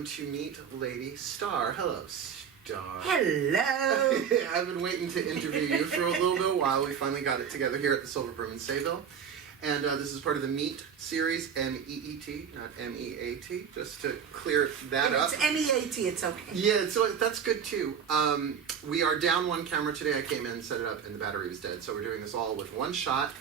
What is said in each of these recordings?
welcome to meet Lady Star. Hello, Star. Hello. I've been waiting to interview you for a little bit while. We finally got it together here at the Silver Broom in Sayville. And this is part of the Meet series, M-E-E-T, not M-E-A-T, just to clear that up. It's M-E-A-T, it's okay. Yeah, so that's good too. We are down one camera today. I came in, set it up, and the battery was dead. So we're doing this all with one shot.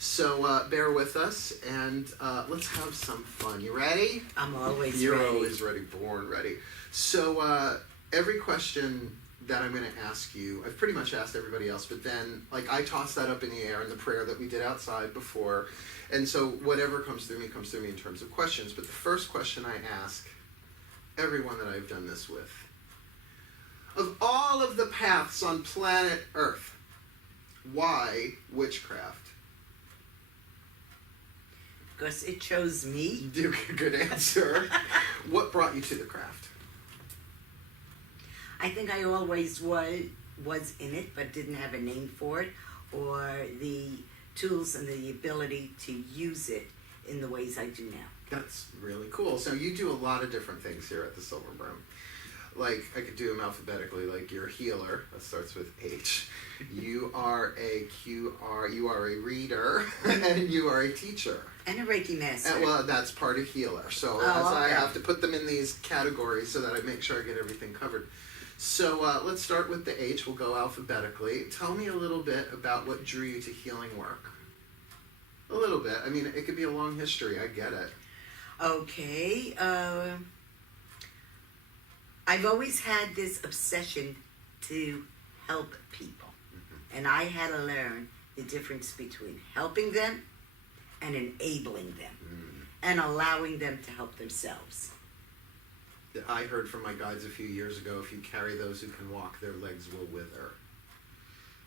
So bear with us, and let's have some fun. You ready? I'm always ready. You're always ready, born ready. So every question that I'm going to ask you, I've pretty much asked everybody else, but then like I toss that up in the air in the prayer that we did outside before, and so whatever comes through me in terms of questions. But the first question I ask everyone that I've done this with, of all of the paths on planet Earth, why witchcraft? Because it chose me. Good answer. What brought you to the craft? I think I always was in it, but didn't have a name for it, or the tools and the ability to use it in the ways I do now. That's really cool. So you do a lot of different things here at the Silver Broom. Like, I could do them alphabetically, like you're a healer, that starts with H. You are a QR, you are a reader, and you are a teacher. And a Reiki master. And, well, that's part of healer. So I have to put them in these categories so that I make sure I get everything covered. So let's start with the H. We'll go alphabetically. Tell me a little bit about what drew you to healing work. A little bit. I mean, it could be a long history. I get it. Okay. I've always had this obsession to help people. Mm-hmm. And I had to learn the difference between helping them and enabling them and allowing them to help themselves. I heard from my guides a few years ago, if you carry those who can walk, their legs will wither.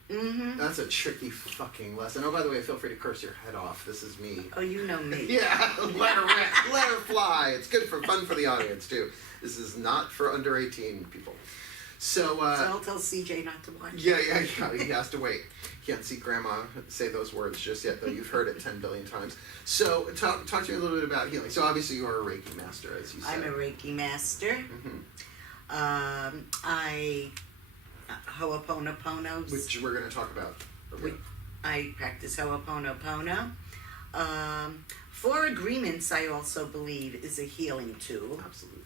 Mm-hmm. That's a tricky fucking lesson. Oh, by the way, feel free to curse your head off. This is me. Oh, you know me. Yeah, let her rip, let her fly. It's good for fun for the audience, too. This is not for under 18 people. So I'll tell CJ not to watch. Yeah, he has to wait. Can't see Grandma say those words just yet, though you've heard it 10 billion times. So talk to me a little bit about healing. So obviously you are a Reiki master, as you said. I'm a Reiki master. Mm-hmm. I Ho'oponoponos. Which we're going to talk about. Okay. I practice Ho'oponopono. 4 agreements, I also believe, is a healing tool. Absolutely.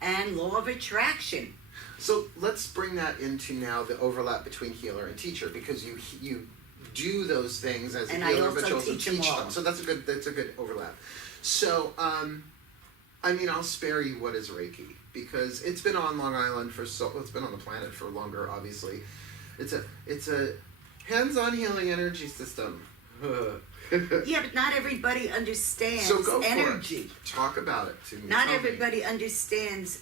And law of attraction. So let's bring that into now the overlap between healer and teacher, because you do those things as a healer, but you also teach them. So that's a good overlap. So I mean, I'll spare you what is Reiki, because it's been on Long Island it's been on the planet for longer. Obviously, it's a hands-on healing energy system. Yeah, but not everybody understands energy. Talk about it to me. Not everybody understands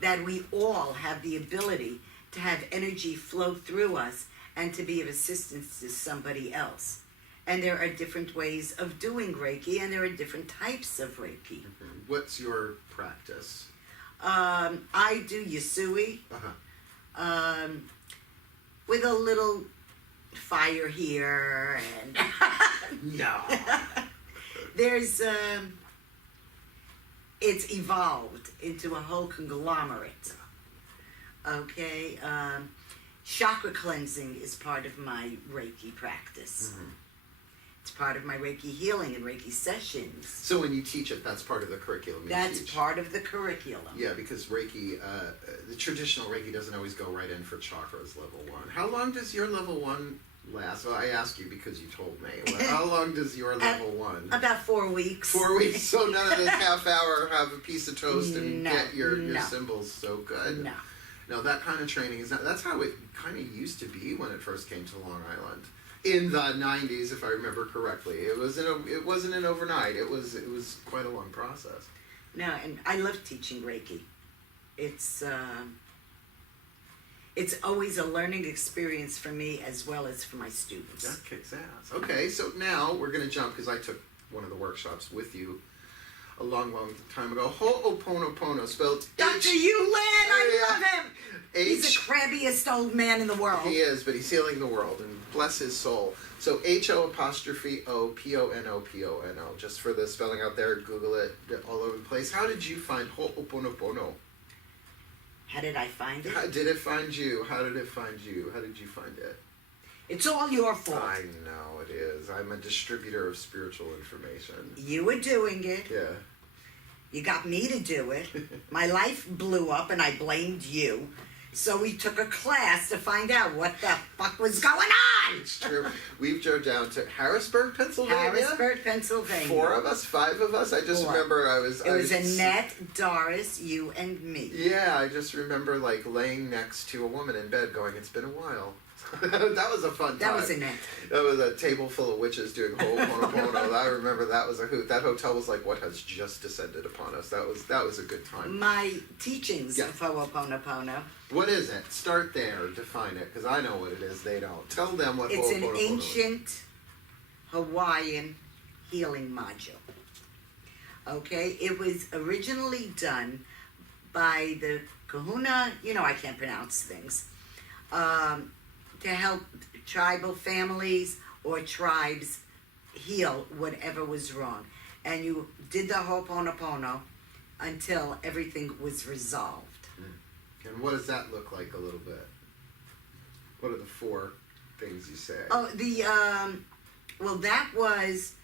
that we all have the ability to have energy flow through us and to be of assistance to somebody else. And there are different ways of doing Reiki, and there are different types of Reiki. Mm-hmm. What's your practice? I do Yasui, with a little fire here, and no. There's it's evolved into a whole conglomerate. Okay, chakra cleansing is part of my Reiki practice. Mm-hmm. It's part of my Reiki healing and Reiki sessions. So when you teach it, that's part of the curriculum you That's teach. part of the curriculum. Yeah, because Reiki, the traditional Reiki doesn't always go right in for chakras level 1. How long does your level 1 last? Well, I ask you because you told me. How long does your level 1? About 4 weeks. 4 weeks. So none of this half hour, have a piece of toast and get your symbols so good. No, that kind of training that's how it kind of used to be when it first came to Long Island. In the 90s, if I remember correctly. It wasn't an overnight. It was quite a long process. No, and I love teaching Reiki. It's always a learning experience for me as well as for my students. That kicks ass. Okay, so now we're going to jump, because I took one of the workshops with you. a long, long time ago. Ho'oponopono, spelled Dr. Yulin, I Yeah. love him. He's the crabbiest old man in the world. He is, but he's healing the world, and bless his soul. So H-O'-O-P-O-N-O-P-O-N-O, just for the spelling out there, Google it all over the place. How did you find Ho'oponopono? How did I find it? How did it find you? How did it find you? How did you find it? It's all your fault. I know it is. I'm a distributor of spiritual information. You were doing it. Yeah. You got me to do it. My life blew up and I blamed you. So we took a class to find out what the fuck was going on. It's true. We've drove down to Harrisburg, Pennsylvania. Harrisburg, Pennsylvania. 4 of us, 5 of us. I just 4. remember It was Annette, Doris, you, and me. Yeah, I just remember like laying next to a woman in bed going, it's been a while. That was a fun time. That was Annette. That was a table full of witches doing Ho'oponopono. I remember that was a hoot. That hotel was like what has just descended upon us. That was a good time. My teachings Yeah. of Ho'oponopono. What is it? Start there. Define it, because I know what it is. They don't. Tell them what It's an Ho'oponopono is. ancient Hawaiian healing module. Okay? It was originally done by the kahuna, I can't pronounce things, to help tribal families or tribes heal whatever was wrong. And you did the Ho'oponopono until everything was resolved. And what does that look like a little bit? What are the 4 things you say? Oh, that was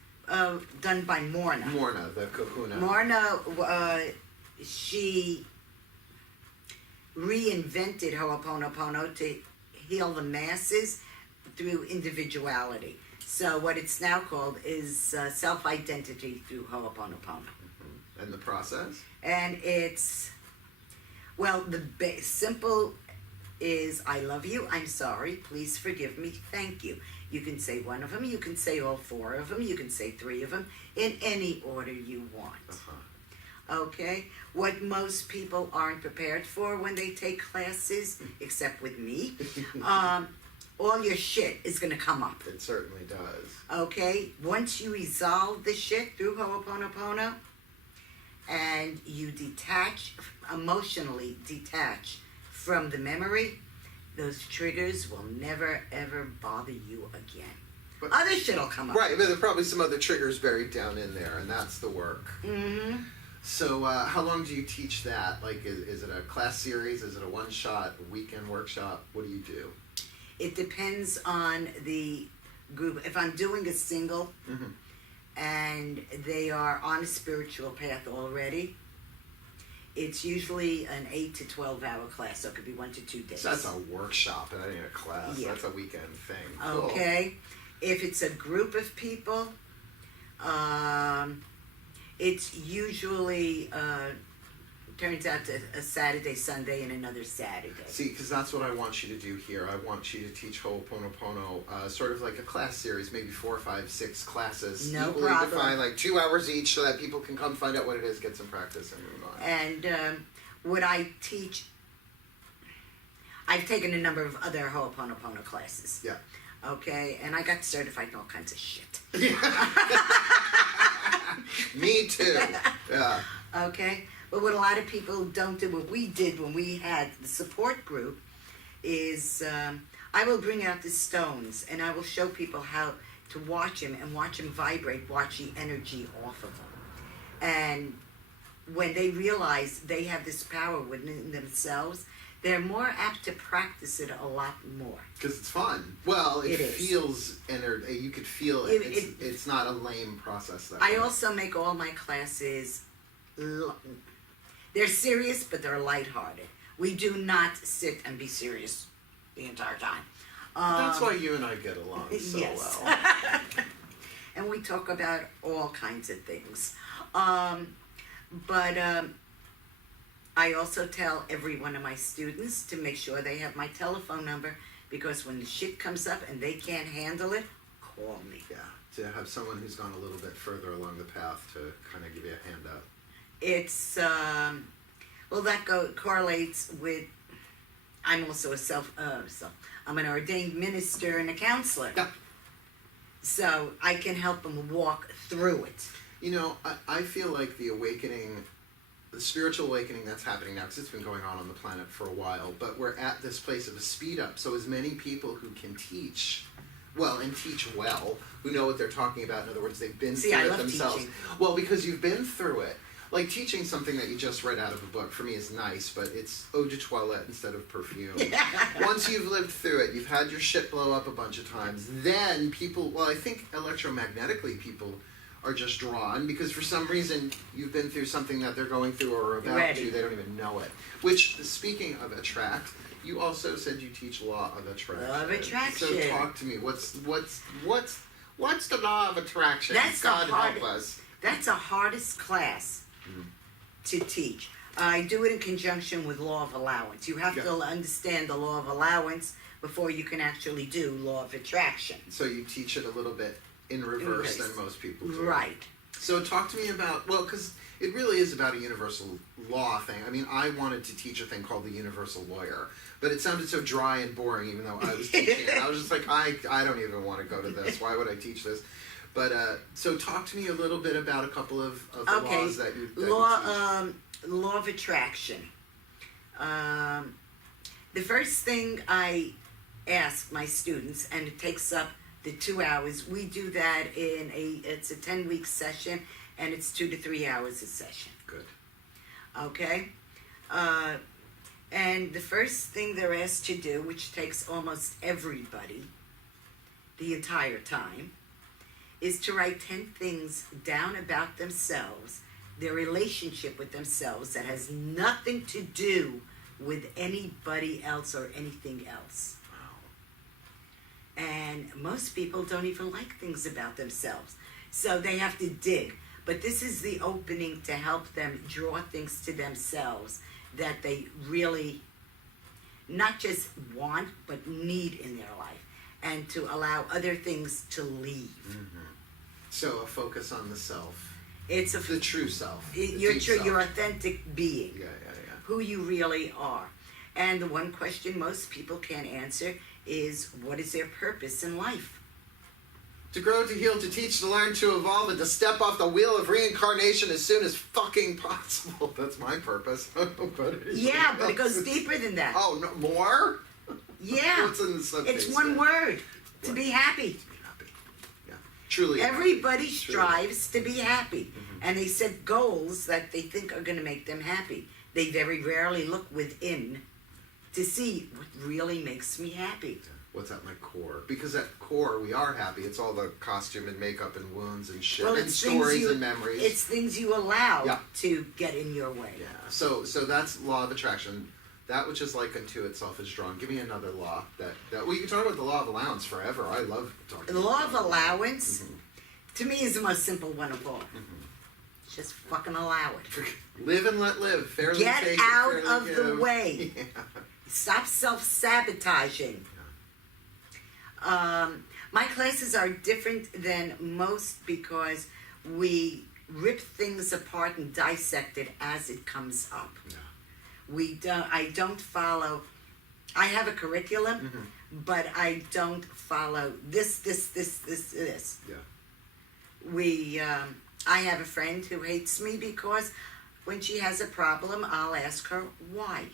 done by Morna. Morna, the kahuna. Morna, she reinvented Ho'oponopono to heal the masses through individuality. So what it's now called is self-identity through Ho'oponopono. And the process? And it's, simple is I love you, I'm sorry, please forgive me, thank you. You can say one of them, you can say all 4 of them, you can say 3 of them, in any order you want. Okay? What most people aren't prepared for when they take classes, except with me, all your shit is going to come up. It certainly does. Okay? Once you resolve the shit through Ho'oponopono, and you emotionally detach from the memory, those triggers will never, ever bother you again. But, other shit will come up. Right, but there are probably some other triggers buried down in there, and that's the work. Mm-hmm. So how long do you teach that? Like, is it a class series? Is it a one-shot, a weekend workshop? What do you do? It depends on the group. If I'm doing a single, and they are on a spiritual path already, it's usually an 8 to 12 hour class, so it could be 1 to 2 days. So that's a workshop, and I ain't a class. Yeah. That's a weekend thing. Cool. Okay. If it's a group of people, it's usually turns out to a Saturday, Sunday, and another Saturday. See, because that's what I want you to do here. I want you to teach Ho'oponopono, sort of like a class series, maybe 4, 5, 6 classes. No equally problem. defined, like 2 hours each, so that people can come find out what it is, get some practice, and move on. And what I teach, I've taken a number of other Ho'oponopono classes. Yeah. Okay, and I got certified in all kinds of shit. Me too. Yeah. Okay, but what a lot of people don't do, what we did when we had the support group, is I will bring out the stones and I will show people how to watch them and watch them vibrate, watch the energy off of them. And when they realize they have this power within themselves, they're more apt to practice it a lot more. Because it's fun. Well, it is. feels, you could feel it. It's not a lame process. That I way. also make all my classes, they're serious, but they're lighthearted. We do not sit and be serious the entire time. That's why you and I get along so yes. well. And we talk about all kinds of things. But I also tell every one of my students to make sure they have my telephone number, because when the shit comes up and they can't handle it, call me. Yeah, to have someone who's gone a little bit further along the path to kind of give you a hand up. It's, that correlates with, I'm also I'm an ordained minister and a counselor. Yeah. So I can help them walk through it. I feel like the awakening, the spiritual awakening that's happening now, because it's been going on the planet for a while, but we're at this place of a speed up. So as many people who can teach well and teach well, who know what they're talking about, in other words, they've been through it themselves. Teaching. Well, because you've been through it. Like teaching something that you just read out of a book for me is nice, but it's eau de toilette instead of perfume. Once you've lived through it, you've had your shit blow up a bunch of times, then people, well, I think electromagnetically people are just drawn because for some reason you've been through something that they're going through or are about to, they don't even know it. Which, speaking of attract, you also said you teach law of attraction. Law of attraction. So talk to me. What's the law of attraction? God help us. That's the hardest class to teach. I do it in conjunction with law of allowance. You have to understand the law of allowance before you can actually do law of attraction. So you teach it a little bit in reverse than most people do. Right. So talk to me about, well, because it really is about a universal law thing. I mean, I wanted to teach a thing called the universal lawyer, but it sounded so dry and boring even though I was teaching it. I was just like, I don't even want to go to this. Why would I teach this? But so talk to me a little bit about a couple of the laws that you teach. Law of attraction. The first thing I ask my students, and it takes up the 2 hours. We do that it's a 10-week session, and it's 2 to 3 hours a session. Good. Okay? And the first thing they're asked to do, which takes almost everybody the entire time, is to write 10 things down about themselves, their relationship with themselves that has nothing to do with anybody else or anything else. Wow. And most people don't even like things about themselves. So they have to dig. But this is the opening to help them draw things to themselves that they really not just want, but need in their life. And to allow other things to leave. Mm-hmm. So a focus on the self. It's the true self. Your authentic being. Yeah. Who you really are. And the one question most people can't answer is, what is their purpose in life? To grow, to heal, to teach, to learn, to evolve, and to step off the wheel of reincarnation as soon as fucking possible. That's my purpose. But it goes deeper than that. Oh, no, more? Yeah. What's in the subtext? It's one word. To be happy. Truly. Everybody strives to be happy. Mm-hmm. And they set goals that they think are going to make them happy. They very rarely look within to see what really makes me happy. What's at my core? Because at core, we are happy. It's all the costume and makeup and wounds and shit and stories and memories. It's things you allow to get in your way. Yeah. So that's law of attraction. That which is like unto itself is drawn. Give me another law that we can talk about the law of allowance forever. I love talking about the law of allowance, to me, is the most simple one of all. Mm-hmm. Just fucking allow it. Live and let live. Fairly Get take out it, of give. the way. Yeah. Stop self-sabotaging. My classes are different than most because we rip things apart and dissect it as it comes up. Yeah. I don't follow. I have a curriculum, but I don't follow this. Yeah. I have a friend who hates me because when she has a problem, I'll ask her why,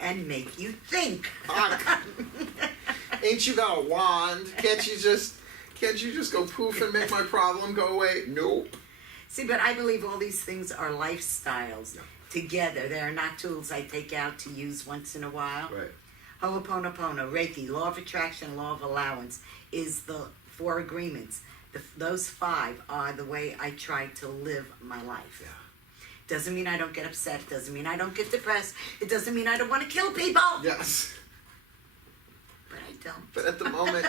and make you think. Ain't you got a wand? Can't you just go poof and make my problem go away? Nope. See, but I believe all these things are lifestyles together. They are not tools I take out to use once in a while. Right. Ho'oponopono, Reiki, law of attraction, law of allowance is the 4 agreements. Those 5 are the way I try to live my life. Yeah. Doesn't mean I don't get upset. Doesn't mean I don't get depressed. It doesn't mean I don't want to kill people. Yes. But I don't. But at the moment,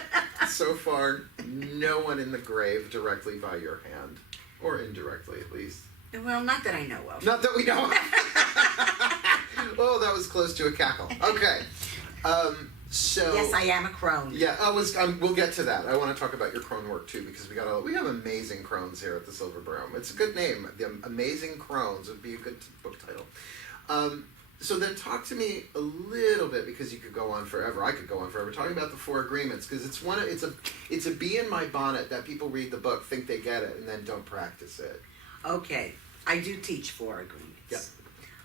so far, no one in the grave directly by your hand. Or indirectly, at least. Well, not that I know of. Not that we know of. Oh, that was close to a cackle. Okay. So yes, I am a crone. Yeah, we'll get to that. I want to talk about your crone work too because we have amazing crones here at the Silver Broom. It's a good name. The Amazing Crones would be a good book title. So then talk to me a little bit, because you could go on forever. I could go on forever talking about the 4 agreements, because it's a bee in my bonnet that people read the book, think they get it, and then don't practice it. Okay, I do teach 4 agreements.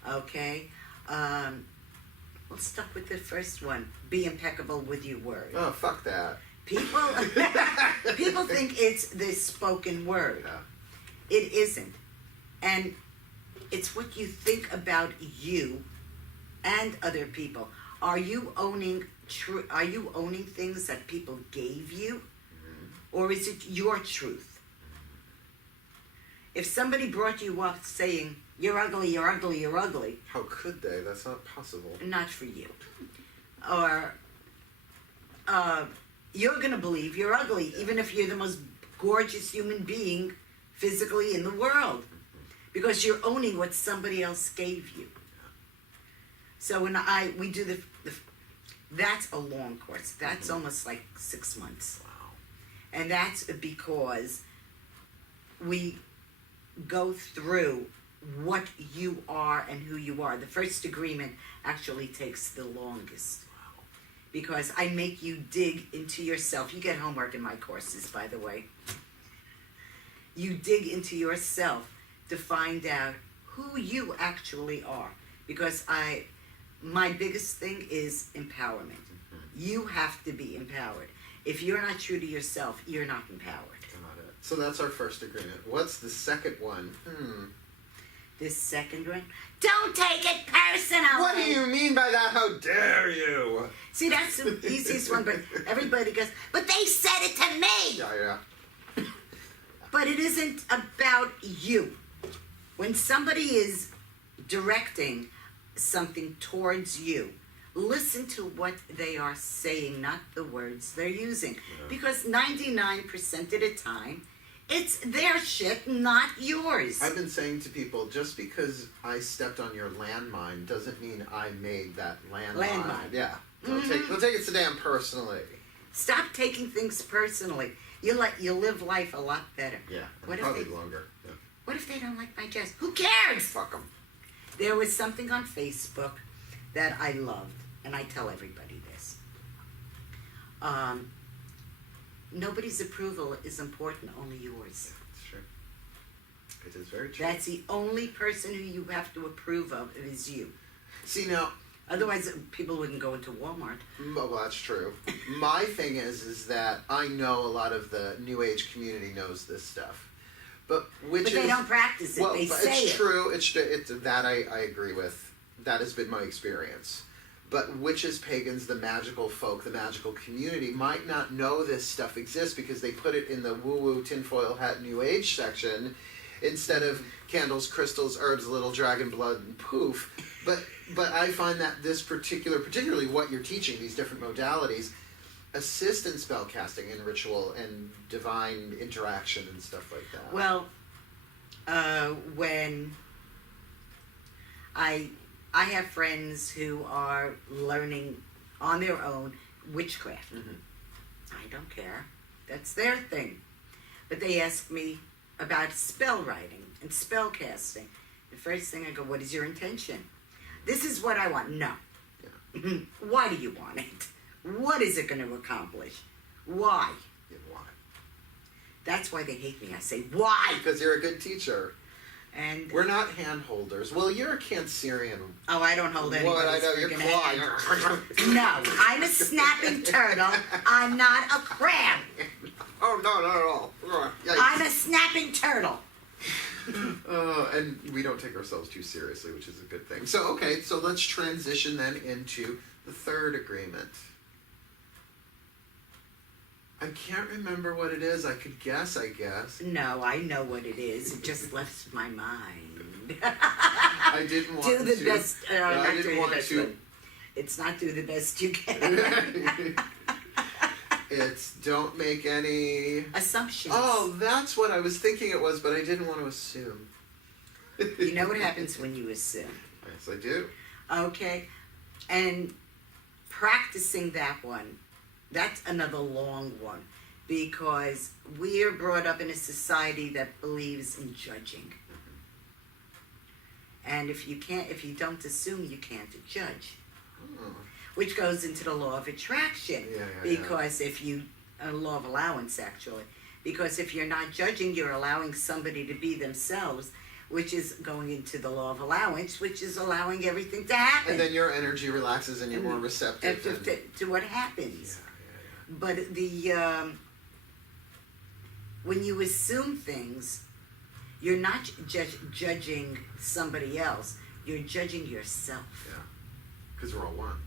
Yeah. Okay, let's start with the first one. Be impeccable with your word. Oh, fuck that. People think it's the spoken word. Yeah. It isn't, and it's what you think about you and other people. Are you owning Are you owning things that people gave you, or is it your truth? If somebody brought you up saying you're ugly, you're ugly, you're ugly, How could they? That's not possible. not for you, or you're gonna believe you're ugly, even if you're the most gorgeous human being physically in the world, because you're owning what somebody else gave you. So when we do the that's a long course. That's almost like 6 months. Wow. And that's because we go through what you are and who you are. The first agreement actually takes the longest. Wow. Because I make you dig into yourself. You get homework in my courses, by the way. You dig into yourself to find out who you actually are. Because my biggest thing is empowerment. You have to be empowered. If you're not true to yourself, you're not empowered. Got it. So that's our first agreement. What's the second one? This second one, don't take it personally. What do you mean by that? How dare you? See, that's the easiest one, but everybody goes, but they said it to me. Yeah. But it isn't about you. When somebody is directing something towards you, listen to what they are saying, not the words they're using. Yeah. Because 99% of the time, it's their shit, not yours. I've been saying to people, just because I stepped on your landmine doesn't mean I made that landmine. Yeah. Don't take it so damn personally. Stop taking things personally. You'll live life a lot better. Yeah. What probably if they, longer. Yeah. What if they don't like my dress? Who cares? Fuck them. There was something on Facebook that I loved, and I tell everybody this. Nobody's approval is important, only yours. Yeah, it's true. It is very true. That's the only person who you have to approve of is you. See, now... Otherwise, people wouldn't go into Walmart. Well, that's true. My thing is that I know a lot of the New Age community knows this stuff. But they don't practice it, they say it. It's true. It's that I agree with. That has been my experience. But witches, pagans, the magical folk, the magical community might not know this stuff exists because they put it in the woo-woo tinfoil hat New Age section instead of candles, crystals, herbs, little dragon blood, and poof. But I find that this particularly what you're teaching, these different modalities, assist in spell casting and ritual and divine interaction and stuff like that. Well, when I have friends who are learning on their own witchcraft. I don't care. That's their thing. But they ask me about spell writing and spell casting. The first thing I go, what is your intention? This is what I want. No. Yeah. Why do you want it? What is it going to accomplish? Why? Yeah, why? That's why they hate me. I say, why? Because you're a good teacher. And we're not hand holders. Well, you're a Cancerian. Oh, I don't hold anybody's What? I know, you're clawing. No, I'm a snapping turtle. I'm not a crab. Oh, no, not at all. Yikes. I'm a snapping turtle. And we don't take ourselves too seriously, which is a good thing. So, okay, so let's transition then into the third agreement. I can't remember what it is. I could guess, I guess. No, I know what it is. It just left my mind. I didn't want to. Do the best. I didn't want to. It's not do the best you can. It's don't make any assumptions. Oh, that's what I was thinking it was, but I didn't want to assume. You know what happens when you assume? Yes, I do. Okay. And practicing that one, that's another long one, because we're brought up in a society that believes in judging. And if you don't assume, you can't judge. Oh. Which goes into the law of attraction. Because if you, law of allowance actually, because if you're not judging, you're allowing somebody to be themselves, which is going into the law of allowance, which is allowing everything to happen. And then your energy relaxes and you're more receptive. To what happens. Yeah. But when you assume things, you're not judging somebody else, you're judging yourself. Yeah, because we're all one.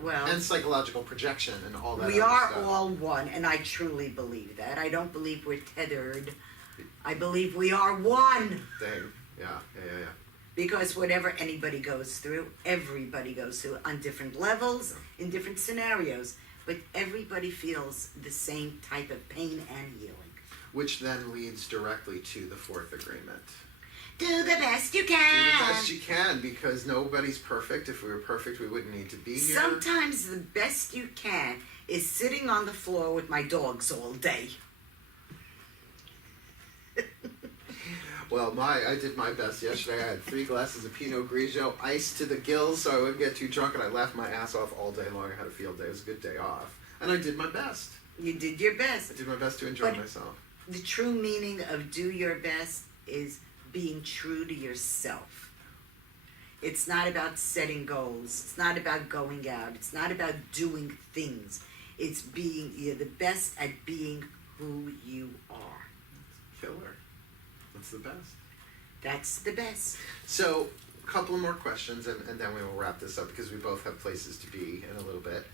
Well, and psychological projection and all that. We are stuff. all one, and I truly believe that. I don't believe we're tethered. I believe we are one. Dang. Yeah. Because whatever anybody goes through, everybody goes through on different levels, in different scenarios. But everybody feels the same type of pain and healing. Which then leads directly to the fourth agreement. Do the best you can. Do the best you can, because nobody's perfect. If we were perfect, we wouldn't need to be here. Sometimes the best you can is sitting on the floor with my dogs all day. Well, I did my best yesterday. I had 3 glasses of Pinot Grigio, iced to the gills so I wouldn't get too drunk, and I laughed my ass off all day long. I had a field day. It was a good day off. And I did my best. You did your best. I did my best to enjoy myself. The true meaning of do your best is being true to yourself. It's not about setting goals. It's not about going out. It's not about doing things. It's you're the best at being who you are. Killer. That's the best. That's the best. So, a couple of more questions, and then we will wrap this up because we both have places to be in a little bit.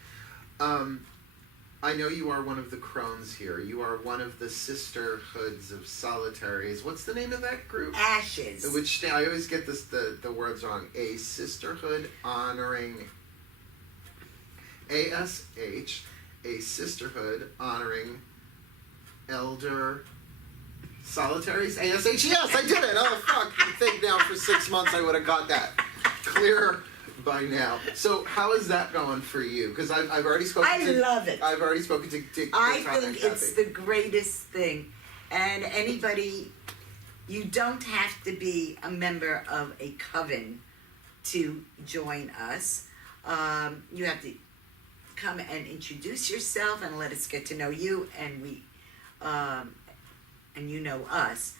I know you are one of the crones here. You are one of the sisterhoods of solitaries. What's the name of that group? Ashes. Which I always get the words wrong. A sisterhood honoring ASH, a sisterhood honoring elder solitaries. ASH. Yes, I did it. Oh fuck! You think now for 6 months I would have got that clear by now. So how is that going for you? Because I've already spoken. I love it. I've already spoken to. I think it's the greatest thing, and anybody, you don't have to be a member of a coven to join us. You have to come and introduce yourself and let us get to know you, and we, and you know us.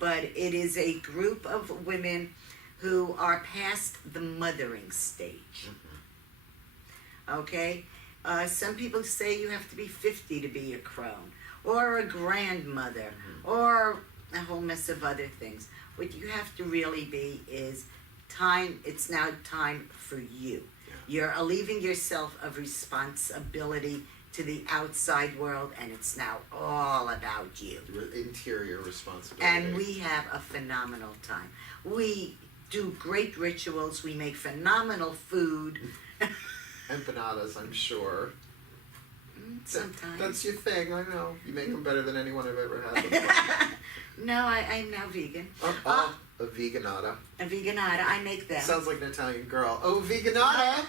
But it is a group of women who are past the mothering stage. Okay? Some people say you have to be 50 to be a crone, or a grandmother, or a whole mess of other things. What you have to really be is it's now time for you. You're relieving yourself of responsibility to the outside world, and it's now all about you. Interior responsibility. And we have a phenomenal time. We do great rituals. We make phenomenal food. Empanadas, I'm sure. Sometimes. That's your thing, I know. You make them better than anyone I've ever had before. No, I'm now vegan. A veganata. A veganata, I make them. Sounds like an Italian girl. Oh, veganata!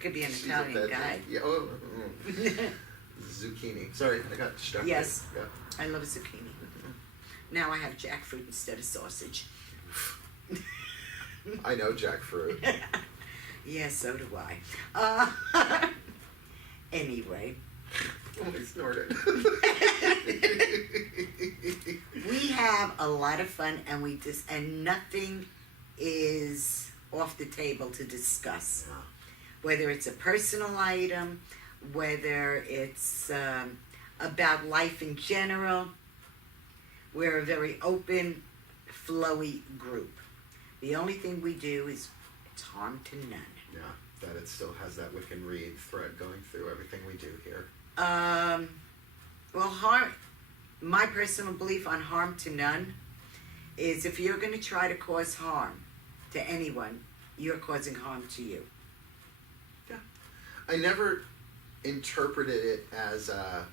Could be an She's Italian guy. Yeah, zucchini. Sorry, I got distracted. Yes, Yeah. I love zucchini. Now I have jackfruit instead of sausage. I know jackfruit. Yes, so do I. Anyway. Oh, I snorted. We have a lot of fun, and nothing is off the table to discuss. Yeah. Whether it's a personal item, whether it's about life in general. We're a very open, flowy group. The only thing we do is it's harm to none. Yeah, that it still has that Wiccan Reed thread going through everything we do here. Well, my personal belief on harm to none is if you're going to try to cause harm to anyone, you're causing harm to you. Yeah. I never interpreted it as a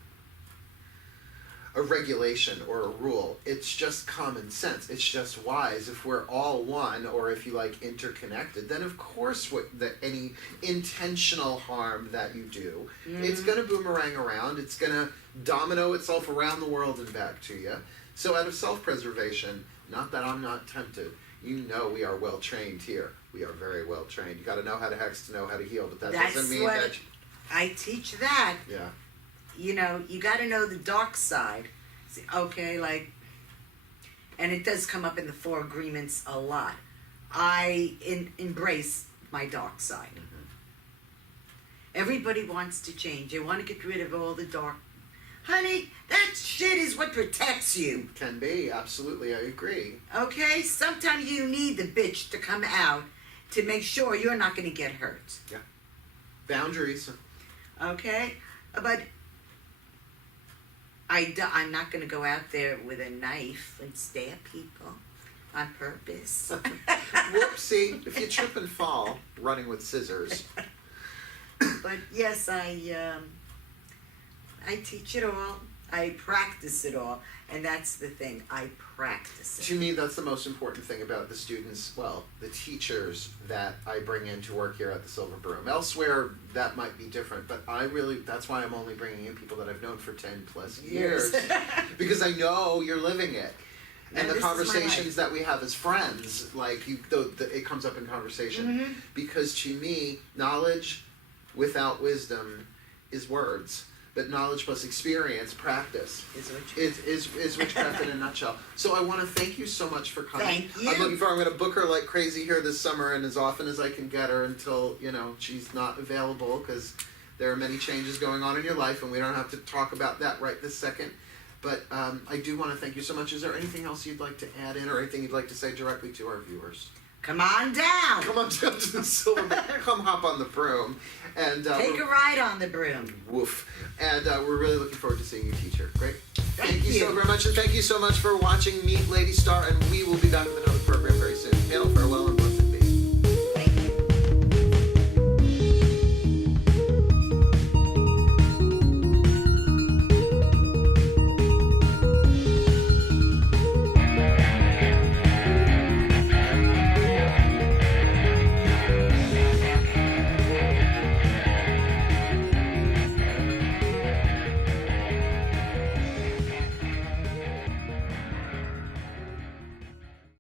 regulation or a rule. It's just common sense. It's just wise. If we're all one, or if you like interconnected, then of course any intentional harm that you do, it's going to boomerang around. It's going to domino itself around the world and back to you. So out of self-preservation, not that I'm not tempted, You know we are well trained here. We are very well trained. You got to know how to hex to know how to heal, but that That's doesn't mean what that. I teach that. Yeah. You know, you got to know the dark side. Okay, like, and it does come up in the 4 agreements a lot. I embrace my dark side. Everybody wants to change. They want to get rid of all the dark. Honey, that shit is what protects you. Can be, absolutely, I agree. Okay? Sometimes you need the bitch to come out to make sure you're not going to get hurt. Yeah. Boundaries. Okay? But I'm not going to go out there with a knife and stab people on purpose. Whoopsie. If you trip and fall, running with scissors. But yes, I teach it all. I practice it all. And that's the thing. I practice it. To me, that's the most important thing about the students, well, the teachers that I bring in to work here at the Silver Broom. Elsewhere, that might be different, but that's why I'm only bringing in people that I've known for 10 plus years. Because I know you're living it. And the conversations that we have as friends, like, it comes up in conversation. Because to me, knowledge without wisdom is words. But knowledge plus experience, practice, is witchcraft in a nutshell. So I want to thank you so much for coming. Thank you. I'm going to book her like crazy here this summer and as often as I can get her until, she's not available because there are many changes going on in your life and we don't have to talk about that right this second. But I do want to thank you so much. Is there anything else you'd like to add in or anything you'd like to say directly to our viewers? Come on down. Come on down to the Silver Broom. Come hop on the broom. And take a ride on the broom. Woof. And we're really looking forward to seeing you teach her. Great. Thank you so very much. And thank you so much for watching Meet Lady Star. And we will be back with another program very soon. Hail, farewell, and